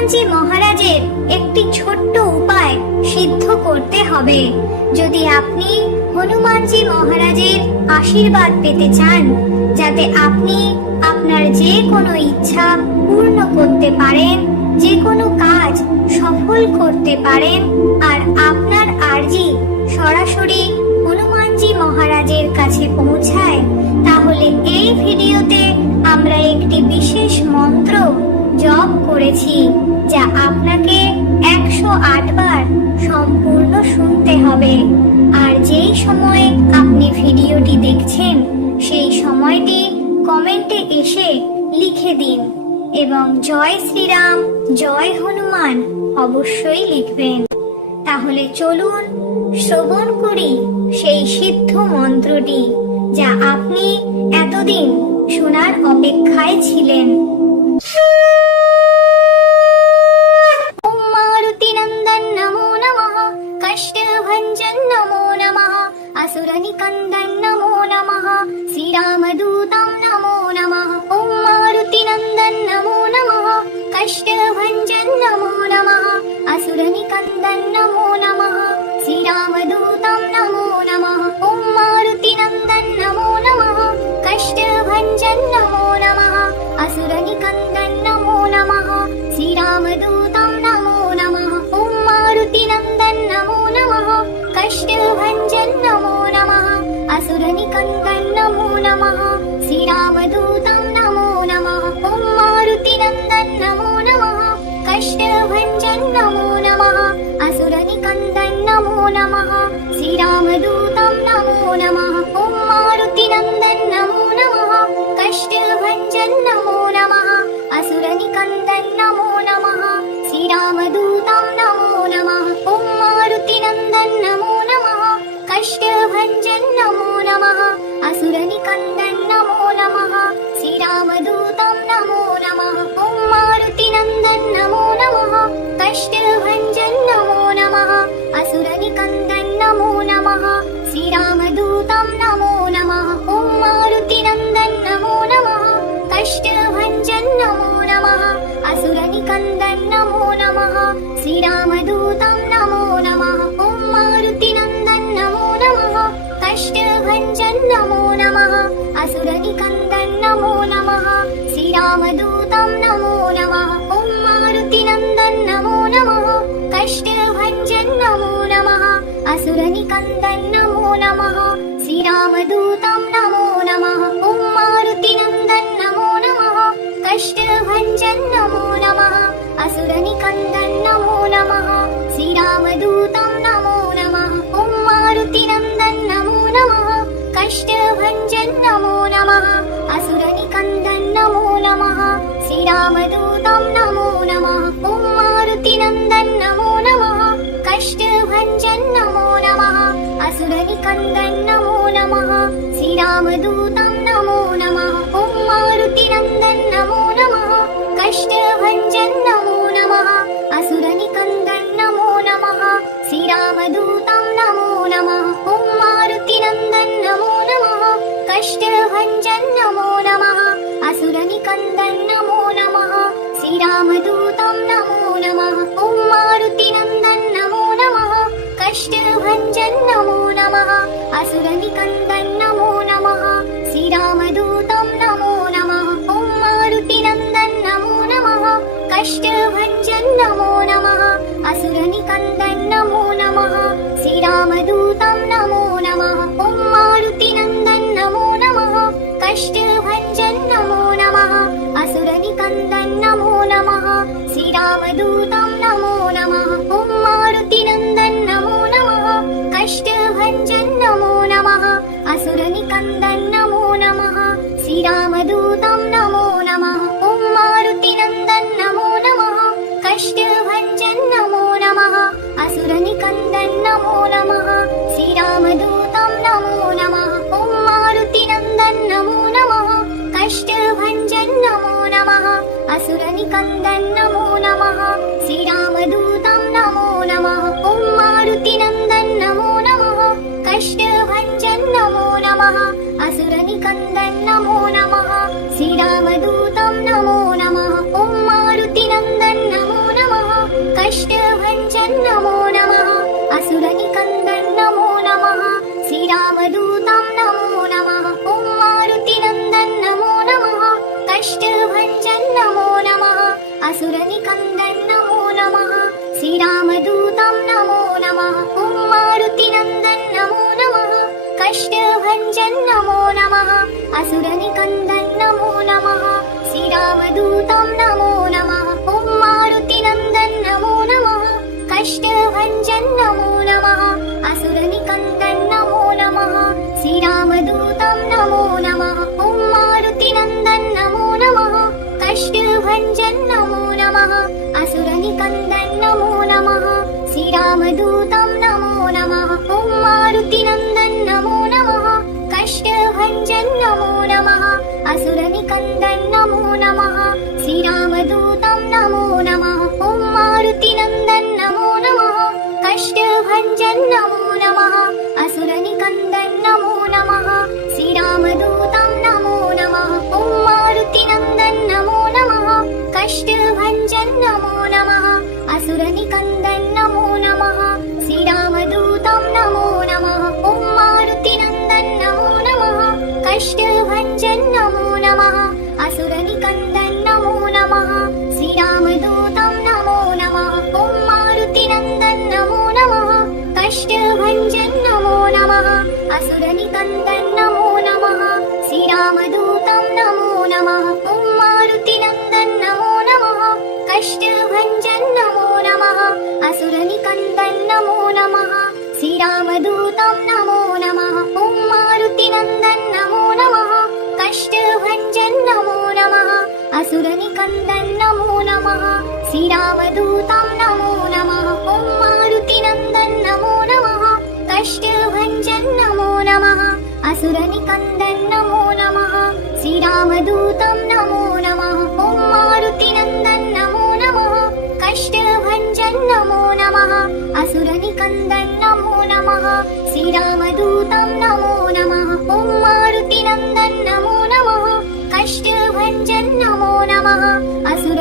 হনুমানজি মহারাজের একটি ছোট্ট উপায় সিদ্ধ করতে হবে। যদি আপনি হনুমানজি মহারাজের আশীর্বাদ পেতে চান, যাতে আপনি আপনার যে কোনো ইচ্ছা পূর্ণ করতে পারেন, যে কোনো কাজ সফল করতে পারেন, আর আপনার আরজি সরাসরি হনুমানজি মহারাজের কাছে পৌঁছায়, তাহলে এই ভিডিওতে আমরা একটি বিশেষ মন্ত্র জপ করেছি, যা আপনাকে 108 বার সম্পূর্ণ শুনতে হবে। আর যেই সময়ে আপনি ভিডিওটি দেখছেন সেই সময়টি কমেন্টে এসে লিখে দিন এবং জয় শ্রীরাম, জয় হনুমান অবশ্যই লিখবেন। তাহলে চলুন শ্রবণ করি সেই সিদ্ধ মন্ত্রটি, যা আপনি এতদিন শোনার অপেক্ষায় ছিলেন। ওম মারুতি নন্দন নমো নমঃ, কষ্টভঞ্জন নমো নমঃ, আসুর নিকন্দন নমো নমঃ, শ্রীরামদূতম নমো নমঃ। ওম মারুতি নন্দন নমো নমঃ, কষ্টভঞ্জন নমো নমঃ, আসুর নিকন্দন নমো নমঃ, শ্রীরামদূতম নমো নমঃ। ওম মারুতি নন্দন নমো নমঃ, কষ্টভঞ্জন নমো নমঃ, আসুর নিকন্দন নমো নমঃ, শ্রীরামদূতম নমো নমঃ। ওম মারুতি নন্দন নমো নমঃ, কষ্টভঞ্জন নমো নমঃ, আসুর নিকন্দন নমো নমঃ, শ্রীরামদূতম নমো নমঃ। ওম মারুতি নন্দন নমো নমঃ, কষ্টভঞ্জন নমো নমঃ, আসুর নিকন্দন নমো নমঃ, শ্রীরামদূতম নমো নমঃ। ওম মারুতি নন্দন নমো নমঃ, কষ্টভঞ্জন নমো নমঃ, আসুর নিকন্দন নমো নমঃ, শ্রীরামদূতম নমো নমঃ। ওম মারুতি নন্দন নমো নমঃ, কষ্টভঞ্জন নমো নমঃ, আসুর নিকন্দন নমো নমঃ, শ্রীরামদূতম নমো নমঃ। ওম মারুতি নন্দন নমো নমঃ, কষ্টভঞ্জন নমো নমঃ, আসুর নিকন্দন নমো নমঃ, শ্রীরামদূতম নমো নমঃ। ওম মারুতি নন্দন নমো নমঃ, কষ্টভঞ্জন নমো নমঃ, আসুর নিকন্দন নমো নমঃ, শ্রীরামদূতম নমো নমঃ। ওম মারুতি নন্দন নমো নমঃ, কষ্টভঞ্জন নমো নমঃ, আসুর নিকন্দন নমো নমঃ, শ্রীরামদূতম নমো নমঃ। ওম মারুতি নন্দন নমো নমঃ, কষ্টভঞ্জন নমো নমঃ, আসুর নিকন্দন নমো নমঃ, শ্রীরামদূতম নমো নমঃ। ওম মারুতি নন্দন নমো নমঃ, কষ্টভঞ্জন নমো নমঃ, আসুর নিকন্দন নমো নমঃ, শ্রীরামদূতম নমো নমঃ। ওম মারুতি নন্দন নমো নমঃ, কষ্টভঞ্জন নমো নমঃ, আসুর নিকন্দন নমো নমঃ, শ্রীরামদূতম নমো নমঃ। ওম মারুতি নন্দন নমো নমঃ, কষ্টভঞ্জন নমো নমঃ, আসুর নিকন্দন নমো নমঃ, শ্রীরামদূতম নমো নমঃ। ওম মারুতি নন্দন নমো নমঃ, কষ্টভঞ্জন নমো নমঃ, আসুর নিকন্দন নমো নমঃ, শ্রীরামদূতম নমো নমঃ। ওম মারুতি নন্দন নমো নমঃ, কষ্টভঞ্জন নমো নমঃ, আসুর নিকন্দন নমো নমঃ, শ্রীরামদূতম নমো নমঃ। ওম মারুতি নন্দন নমো নমঃ, কষ্টভঞ্জন নমো নমঃ, আসুর নিকন্দন নমো নমঃ, শ্রীরামদূতম নমো নমঃ। ওম মারুতি নন্দন নমো নমঃ, কষ্টভঞ্জন নমো নমঃ, আসুর নিকন্দন নমো নমঃ, শ্রীরামদূতম নমো নমঃ। ওম মারুতি নন্দন নমো নমঃ, কষ্টভঞ্জন নমো নমঃ, আসুর নিকন্দন নমো নমঃ, শ্রীরামদূতম নমো নমঃ। ওম মারুতি নন্দন নমো নমঃ, কষ্টভঞ্জন নমো নমঃ, আসুর নিকন্দন নমো নমঃ, শ্রীরামদূতম নমো নমঃ। ওম মারুতি নন্দন নমো নমঃ, কষ্টভঞ্জন নমো নমঃ, আসুর নিকন্দন নমো নমঃ, শ্রীরামদূতম নমো নমঃ। ওম মারুতি নন্দন নমো নমঃ, কষ্টভঞ্জন নমো নমঃ, আসুর নিকন্দন নমো নমঃ, শ্রীরামদূতম নমো নমঃ। ওম মারুতি নন্দন নমো নমঃ, কষ্টভঞ্জন নমো নমঃ, আসুর নিকন্দন নমো নমঃ, শ্রীরামদূতম নমো নমঃ। ওম মারুতি নন্দন নমো असुरनिकन्दन् नमो नमः श्रीरामदूतं नमो नमः ॐ मारुतिनन्दन् नमो नमः कष्टभञ्जन् नमो नमः असुरनिकन्दन् नमो नमः श्रीरामदूतं नमो नमः ॐ मारुतिनन्दन् नमो नमः कष्टभञ्जन् नमो नमः असुरनिकन्दन् नमो नमः श्रीरामदूतं नमो नमः ॐ मारुतिनन्दन् नमो नमः कष्टभञ्जन् नमो नमः असुरनिकन्दन् नमो नमः श्रीरामदूतं नमो नमः ॐ मारुतिनन्दन् नमो नमः कष्टभञ्जन् नमो नमः असुरनिकन्दन् नमो नमः श्रीरामदूतं नमो नमः ॐ मारुतिनन्दन् नमो नमः कष्टभञ्जन् नमो नमः असुरनिकन्दन् नमो नमः श्रीरामदूतं नमो नमः ॐ मारुतिनन्दन् नमो नमः कष्टभञ्जन् नमो नमः असुरनिकन्दन् नमो नमः श्रीरामदूतं नमो नमः ॐ मारुतिनन्दन् नमो नमः कष्टभञ्जन् नमो नमः असुरनिकन्दन् नमो नमः श्रीरामदूतं नमो नमः ॐ मारुतिनन्दन् नमो नमः कष्टभञ्जन् नमो नमः असुरनिकन्दन् नमो नमः श्रीरामदूतं नमो नमः ॐ मारुतिनन्दन् नमो नमः कष्टभञ्जन् नमो नमः असुरनिकन्दन् नमो नमः श्रीरामदूतं नमो नमः ॐ मारुतिनन्दन् नमो नमः कष्टभञ्जन् नमो नमः असुरनिकन्दन् नमो नमः श्रीरामदूतं नमो नमः ॐ मारुतिनन्दन् नमो नमः कष्टभञ्जन् नमो नमः असुरनिकन्दन् नमो नमः श्रीरामदूतं नमो नमः ॐ मारुतिनन्दन् नमो नमः कष्टभञ्जन् नमो नमः असुरनिकन्दन् नमो नमः श्रीरामदूतं नमो नमः ॐ मारुतिनन्दन् नमो नमः कष्टभञ्जन् नमो नमः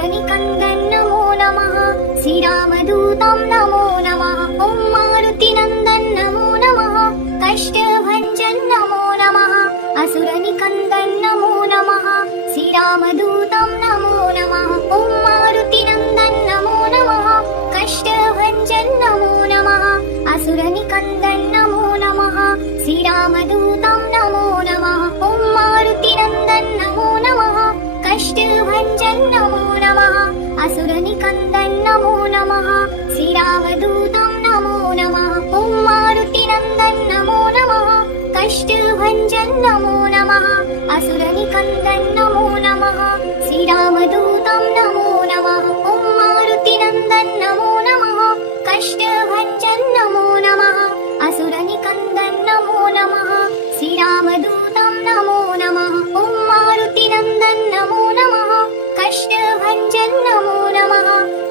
असुरनिकन्दन् नमो नमः श्रीरामदूतं नमो नमः ॐ मारुतिनन्दन् नमो नमः कष्टभञ्जन् नमो नमः असुरनिकन्दन् नमो नमः श्रीरामदूतं नमो नमः ॐ मारुतिनन्दन् नमो नमः कष्टभञ्जन् नमो नमः असुरनिकन्दन् नमो नमः श्रीरामदूतं नमो नमः ॐ मारुतिनन्दन् नमो नमः कष्टभञ्जन् नमो नमः असुरनिकन्दन् नमो नमः श्रीरामदूतं नमो नमः ॐ मारुतिनन्दन् नमो नमः कष्टभञ्जन् नमो नमः असुरनिकन्दन् नमो नमः श्रीरामदूतं नमो नमः ॐ मारुतिनन्दन् नमो नमः कष्टभञ्जन् नमो नमः असुरनिकन्दन् नमो नमः श्रीरामदूतं नमो नमः ॐ मारुतिनन्दन् नमो नमः कष्टभञ्जन् नमो नमः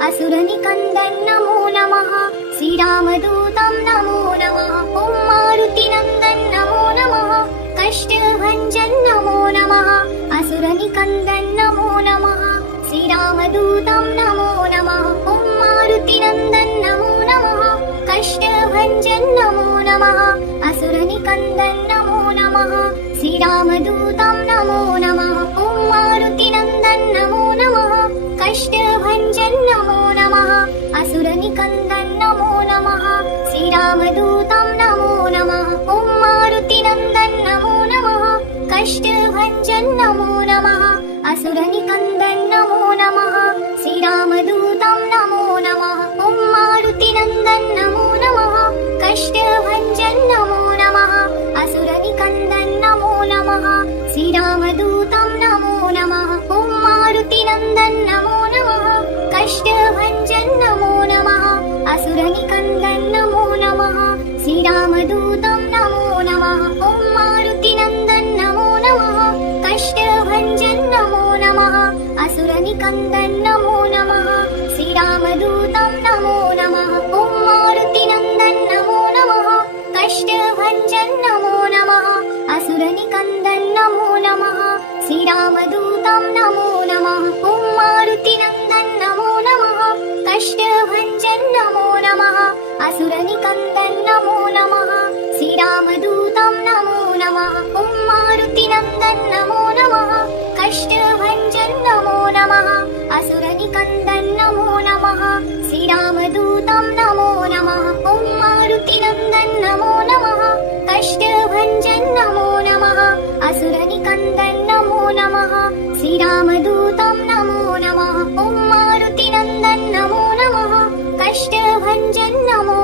असुरनिकन्दन् नमो नमः श्रीरामदूतं नमो नमः ॐ मारुतिनन्दन् नमो नमः कष्टभञ्जन् नमो नमः असुरनिकन्दन् नमो नमः श्रीरामदूतं नमो नमः ॐ मारुतिनन्दन् नमो नमः कष्टभञ्जन् नमो नमः असुरनिकन्दन् नमो नमः श्रीरामदूतं नमो नमः ॐ मारुतिनन्दन् नमो नमः कष्टभञ्जन् नमो नमः असुरनिकन्दन् नमो नमः श्रीरामदूतं नमो नमः ॐ मारुतिनन्दन् नमो नमः कष्टभञ्जन् नमो नमः असुरनिकन्दन् नमो नमः श्रीरामदूतं नमो नमः ॐ मारुतिनन्दन् नमो नमः कष्टभञ्जन् नमो नमः असुरनिकन्दन् नमो नमः श्रीरामदूतं नमो नमः ॐ मारुतिनन्दन् नमो नमः कष्टभञ्जन् नमो नमः असुरनिकन्दन् नमो नमः श्रीरामदूतं नमो नमः ॐ मारुतिनन्दन् नमो नमः कष्टभञ्जन् नमो नमः असुरनिकन्दन् नमो नमः श्रीरामदूतं नमो नमः ॐ मारुतिनन्दन् नमो नमः कष्टभञ्जन् नमो नमः असुरनिकन्दन् नमो नमः श्रीरामदूतं नमो नमः ॐ मारुतिनन्दन् नमो नमः कष्टभञ्जन् नमो नमः असुरनिकन्दन् नमो नमः श्रीरामदूतं नमो नमः ॐ मारुतिनन्दन् नमो नमः कष्टभञ्जन् नमो नमः असुरनिकन्दन नमो नमः श्रीरामदूतं नमो नमः ॐ मारुतिनन्दन नमो नमः कष्टभञ्जन नमो नमः असुरनिकन्दन नमो नमः श्रीरामदूतं नमो नमः ॐ मारुतिनन्दन नमो नमः कष्टभञ्जन नमो